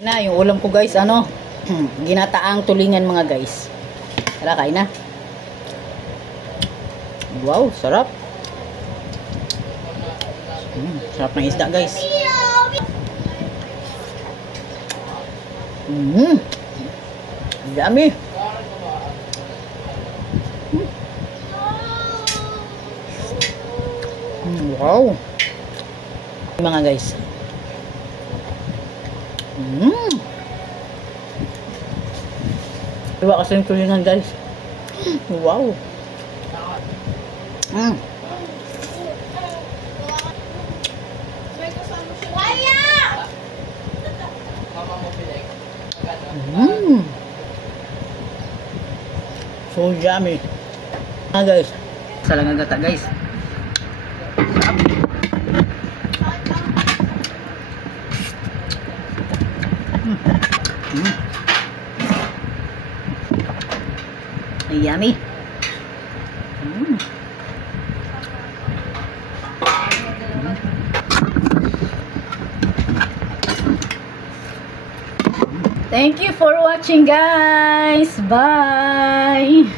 Na, yung ulam ko guys, ano, ginataang tulingan mga guys. Tara, kain na. Wow, sarap. Sarap ng isda guys. Yummy. Wow. Mga guys. Diba kasi yung tulingan guys. Wow. So yummy. Guys. Salangang gata guys. Yummy. Thank you for watching guys. Bye.